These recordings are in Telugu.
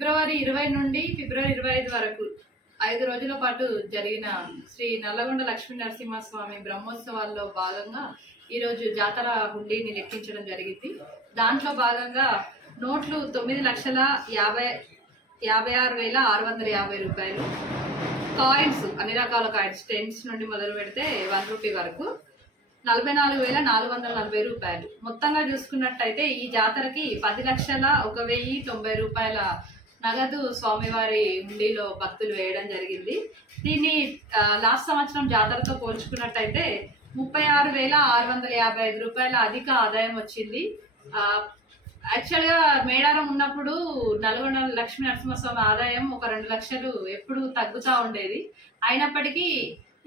ఫిబ్రవరి ఇరవై నుండి ఫిబ్రవరి ఇరవై ఐదు వరకు ఐదు రోజుల పాటు జరిగిన శ్రీ నల్లగొండ లక్ష్మీ నరసింహస్వామి బ్రహ్మోత్సవాల్లో భాగంగా ఈరోజు జాతర హుండీని లెక్కించడం జరిగింది. దాంట్లో భాగంగా నోట్లు తొమ్మిది లక్షల యాభై యాభై ఆరు వేల ఆరు వందల యాభై రూపాయలు కాయిన్స్ అన్ని రకాల కాయిన్స్ టెన్స్ నుండి మొదలు పెడితే వన్ రూపీ వరకు నలభై నాలుగు వేల నాలుగు వందల నలభై రూపాయలు. మొత్తంగా చూసుకున్నట్టయితే ఈ జాతరకి పది లక్షల ఒక వెయ్యి తొంభై రూపాయల నగదు స్వామివారి హుండీలో భక్తులు వేయడం జరిగింది. దీన్ని లాస్ట్ సంవత్సరం జాతరతో పోల్చుకున్నట్టయితే ముప్పై ఆరు వేల ఆరు వందల యాభై ఐదు రూపాయల అధిక ఆదాయం వచ్చింది. యాక్చువల్గా మేడారం ఉన్నప్పుడు నల్గొండ లక్ష్మీ నరసింహస్వామి ఆదాయం ఒక రెండు లక్షలు ఎప్పుడు తగ్గుతూ ఉండేది. అయినప్పటికీ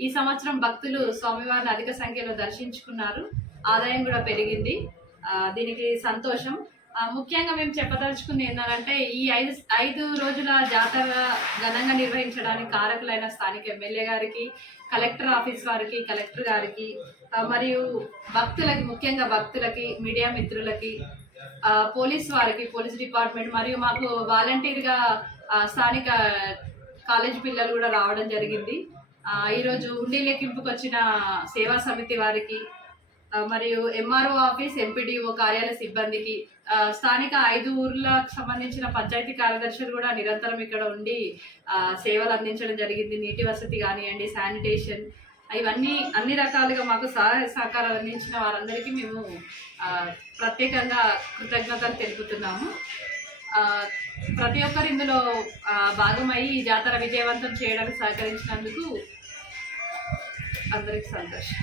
ఈ సంవత్సరం భక్తులు స్వామివారిని అధిక సంఖ్యలో దర్శించుకున్నారు. ఆదాయం కూడా పెరిగింది. దీనికి సంతోషం. ముఖ్యంగా మేము చెప్పదలుచుకుంది ఏంటంటే ఈ ఐదు ఐదు రోజుల జాతర ఘనంగా నిర్వహించడానికి కారకులైన స్థానిక ఎమ్మెల్యే గారికి కలెక్టర్ ఆఫీస్ వారికి కలెక్టర్ గారికి మరియు భక్తులకి ముఖ్యంగా భక్తులకి మీడియా మిత్రులకి పోలీస్ వారికి పోలీస్ డిపార్ట్మెంట్ మరియు మాకు వాలంటీర్గా స్థానిక కాలేజ్ పిల్లలు కూడా రావడం జరిగింది. ఈరోజు ఉండి లెక్కింపుకి వచ్చిన సేవా సమితి వారికి మరియు ఎంఆర్ఓ ఆఫీస్ ఎంపీడీఓ కార్యాలయ సిబ్బందికి స్థానిక ఐదు ఊర్లకు సంబంధించిన పంచాయతీ కార్యదర్శులు కూడా నిరంతరం ఇక్కడ ఉండి సేవలు అందించడం జరిగింది. నీటి వసతి కానివ్వండి శానిటేషన్ ఇవన్నీ అన్ని రకాలుగా మాకు సహాయ సహకారాలు అందించిన వారందరికీ మేము ప్రత్యేకంగా కృతజ్ఞతలు తెలుపుతున్నాము. ప్రతి ఒక్కరు ఇందులో భాగమై ఈ జాతర విజయవంతం చేయడానికి సహకరించినందుకు అందరికి సంతోషం.